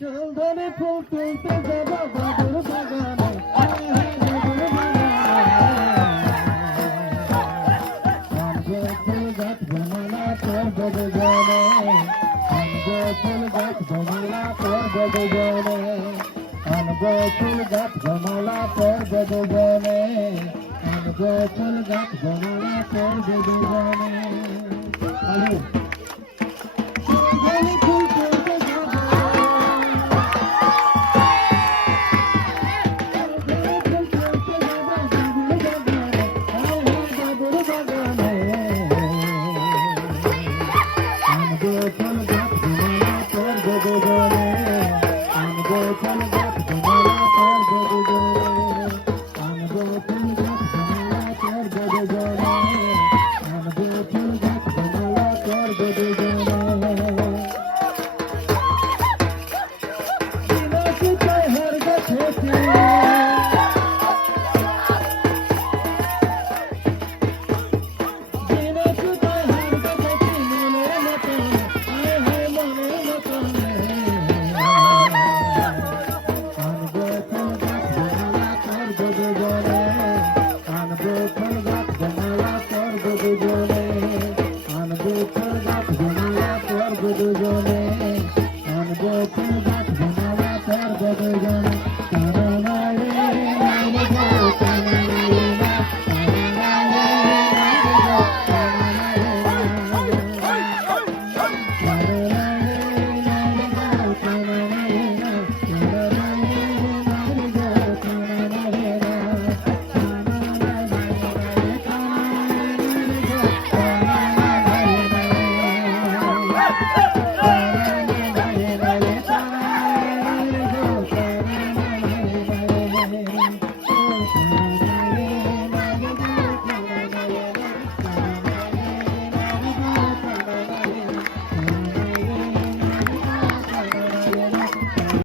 চুল ধরে ফুল তুলতে যাব বাবুর বাগানে, বাবুর বাগানে। আনবো ফুল গাছ জমানা করব দুজনে, আনবো ফুল গাছ জমানা করব দুজনে, আনবো ফুল গাছ জমানা করব দুজনে, আনবো ফুল গাছ জমানা করব দুজনে। আলু দুজনে